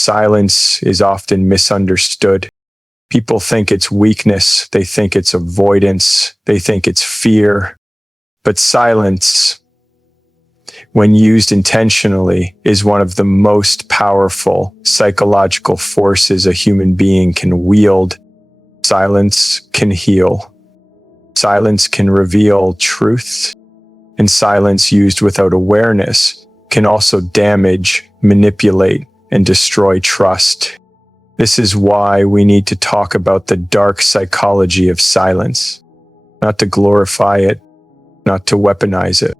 silence is often misunderstood. People think it's weakness, they think it's avoidance, they think it's fear. But silence, when used intentionally, is one of the most powerful psychological forces a human being can wield. Silence can heal. Silence can reveal truth. And silence used without awareness can also damage, manipulate, and destroy trust. This is why we need to talk about the dark psychology of silence. Not to glorify it, not to weaponize it,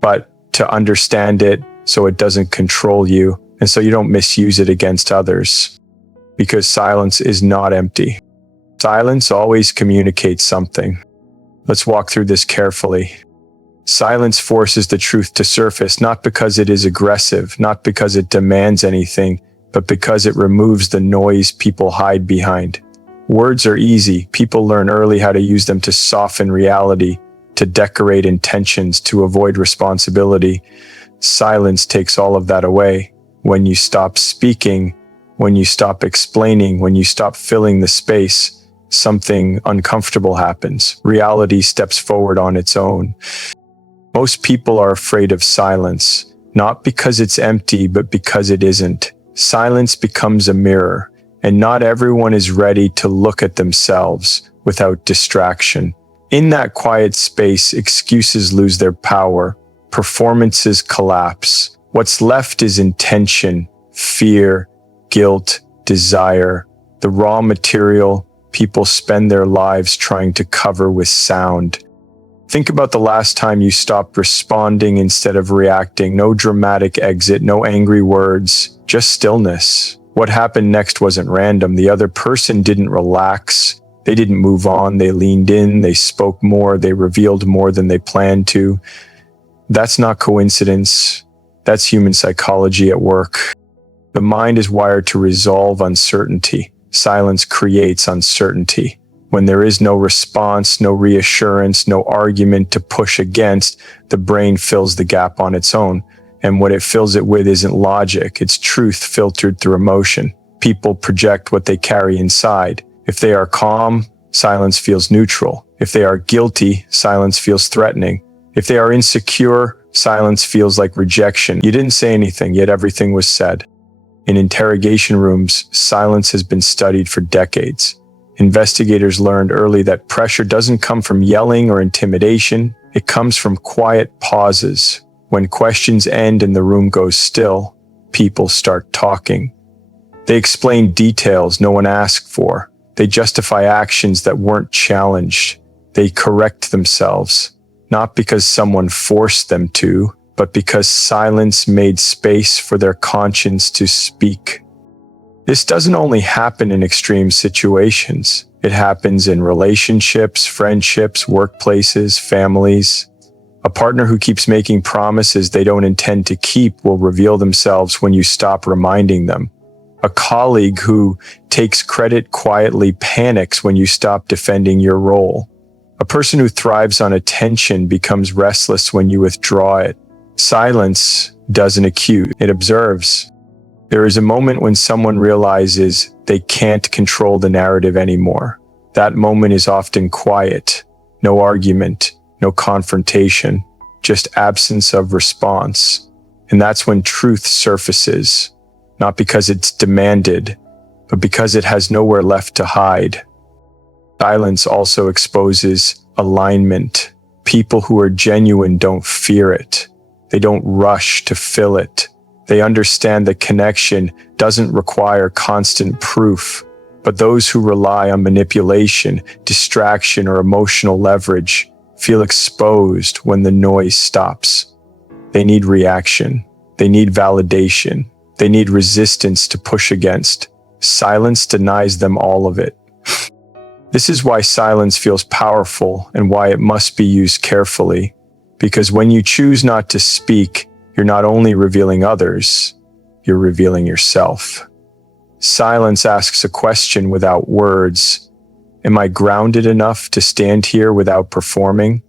but to understand it so it doesn't control you and so you don't misuse it against others. Because silence is not empty. Silence always communicates something. Let's walk through this carefully. Silence forces the truth to surface, not because it is aggressive, not because it demands anything, but because it removes the noise people hide behind. Words are easy. People learn early how to use them to soften reality, to decorate intentions, to avoid responsibility. Silence takes all of that away. When you stop speaking, when you stop explaining, when you stop filling the space, something uncomfortable happens. Reality steps forward on its own. Most people are afraid of silence, not because it's empty, but because it isn't. Silence becomes a mirror, and not everyone is ready to look at themselves without distraction. In that quiet space, excuses lose their power, performances collapse. What's left is intention, fear, guilt, desire, the raw material people spend their lives trying to cover with sound. Think about the last time you stopped responding instead of reacting. No dramatic exit, no angry words, just stillness. What happened next wasn't random. The other person didn't relax. They didn't move on. They leaned in. They spoke more. They revealed more than they planned to. That's not coincidence. That's human psychology at work. The mind is wired to resolve uncertainty. Silence creates uncertainty. When there is no response, no reassurance, no argument to push against, the brain fills the gap on its own. And what it fills it with isn't logic, it's truth filtered through emotion. People project what they carry inside. If they are calm, silence feels neutral. If they are guilty, silence feels threatening. If they are insecure, silence feels like rejection. You didn't say anything, yet everything was said. In interrogation rooms, silence has been studied for decades. Investigators learned early that pressure doesn't come from yelling or intimidation. It comes from quiet pauses. When questions end and the room goes still, people start talking. They explain details no one asked for. They justify actions that weren't challenged. They correct themselves, not because someone forced them to, but because silence made space for their conscience to speak. This doesn't only happen in extreme situations. It happens in relationships, friendships, workplaces, families. A partner who keeps making promises they don't intend to keep will reveal themselves when you stop reminding them. A colleague who takes credit quietly panics when you stop defending your role. A person who thrives on attention becomes restless when you withdraw it. Silence doesn't accuse, it observes. There is a moment when someone realizes they can't control the narrative anymore. That moment is often quiet. No argument, no confrontation, just absence of response. And that's when truth surfaces, not because it's demanded, but because it has nowhere left to hide. Silence also exposes alignment. People who are genuine don't fear it. They don't rush to fill it. They understand that connection doesn't require constant proof, but those who rely on manipulation, distraction, or emotional leverage feel exposed when the noise stops. They need reaction. They need validation. They need resistance to push against. Silence denies them all of it. This is why silence feels powerful and why it must be used carefully. Because when you choose not to speak, you're not only revealing others, you're revealing yourself. Silence asks a question without words. Am I grounded enough to stand here without performing?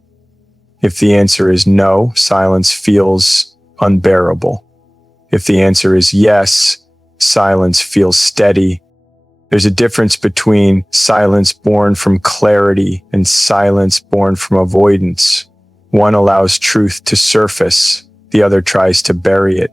If the answer is no, silence feels unbearable. If the answer is yes, Silence feels steady. There's a difference between silence born from clarity and silence born from avoidance. One allows truth to surface, the other tries to bury it.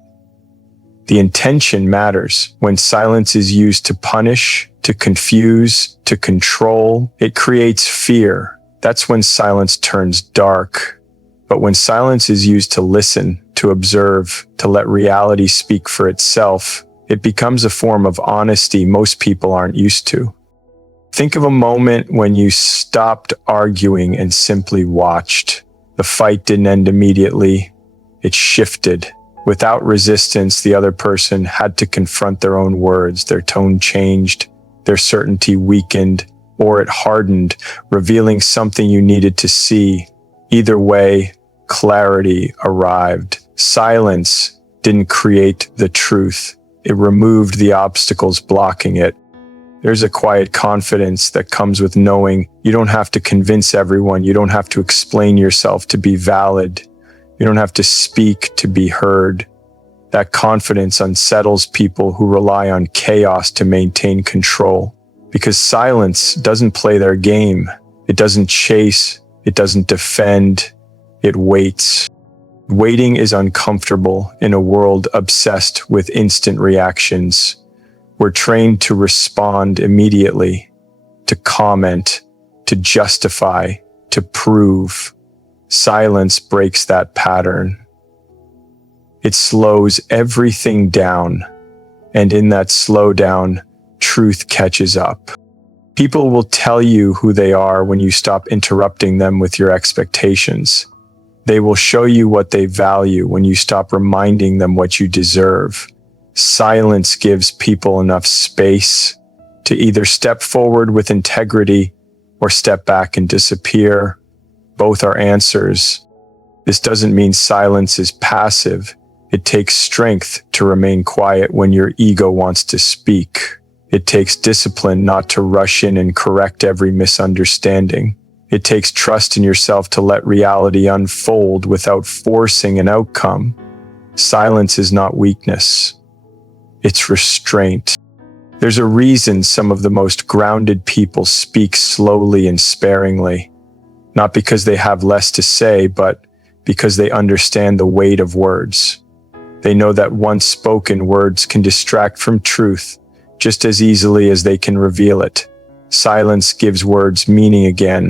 The intention matters. When silence is used to punish, to confuse, to control, it creates fear. That's when silence turns dark. But when silence is used to listen, to observe, to let reality speak for itself, it becomes a form of honesty most people aren't used to. Think of a moment when you stopped arguing and simply watched. The fight didn't end immediately. It shifted. Without resistance, the other person had to confront their own words. Their tone changed, their certainty weakened, or it hardened, revealing something you needed to see. Either way, clarity arrived. Silence didn't create the truth. It removed the obstacles blocking it. There's a quiet confidence that comes with knowing you don't have to convince everyone. You don't have to explain yourself to be valid. You don't have to speak to be heard. That confidence unsettles people who rely on chaos to maintain control. Because silence doesn't play their game. It doesn't chase. It doesn't defend. It waits. Waiting is uncomfortable in a world obsessed with instant reactions. We're trained to respond immediately, to comment, to justify, to prove. Silence breaks that pattern. It slows everything down, and in that slowdown, truth catches up. People will tell you who they are when you stop interrupting them with your expectations. They will show you what they value when you stop reminding them what you deserve. Silence gives people enough space to either step forward with integrity or step back and disappear. Both are answers. This doesn't mean silence is passive. It takes strength to remain quiet when your ego wants to speak. It takes discipline not to rush in and correct every misunderstanding. It takes trust in yourself to let reality unfold without forcing an outcome. Silence is not weakness. It's restraint. There's a reason some of the most grounded people speak slowly and sparingly. Not because they have less to say, but because they understand the weight of words. They know that once spoken words can distract from truth just as easily as they can reveal it. Silence gives words meaning again.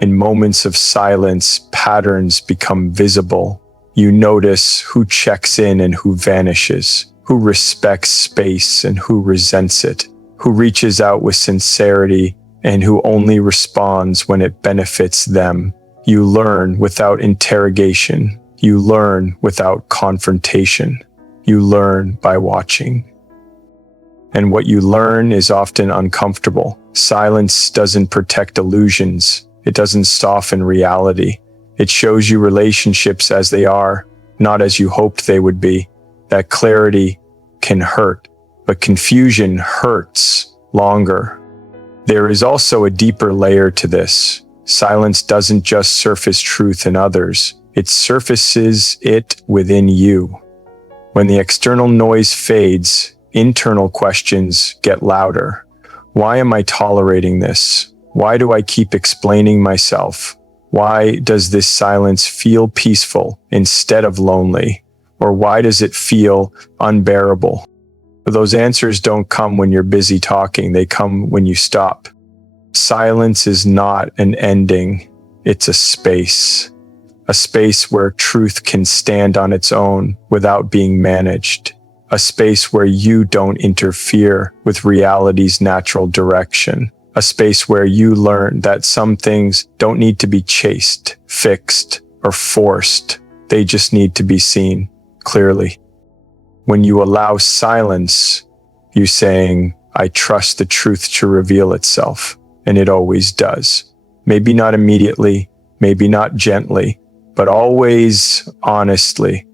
In moments of silence, patterns become visible. You notice who checks in and who vanishes, who respects space and who resents it, who reaches out with sincerity and who only responds when it benefits them. You learn without interrogation. You learn without confrontation. You learn by watching. And what you learn is often uncomfortable. Silence doesn't protect illusions. It doesn't soften reality. It shows you relationships as they are, not as you hoped they would be. That clarity can hurt, but confusion hurts longer. There is also a deeper layer to this. Silence doesn't just surface truth in others, it surfaces it within you. When the external noise fades, internal questions get louder. Why am I tolerating this? Why do I keep explaining myself? Why does this silence feel peaceful instead of lonely? Or why does it feel unbearable? Those answers don't come when you're busy talking, they come when you stop. Silence is not an ending, it's a space where truth can stand on its own without being managed, a space where you don't interfere with reality's natural direction, a space where you learn that some things don't need to be chased, fixed, or forced, they just need to be seen clearly. When you allow silence, you're saying, I trust the truth to reveal itself, and it always does. Maybe not immediately, maybe not gently, but always honestly.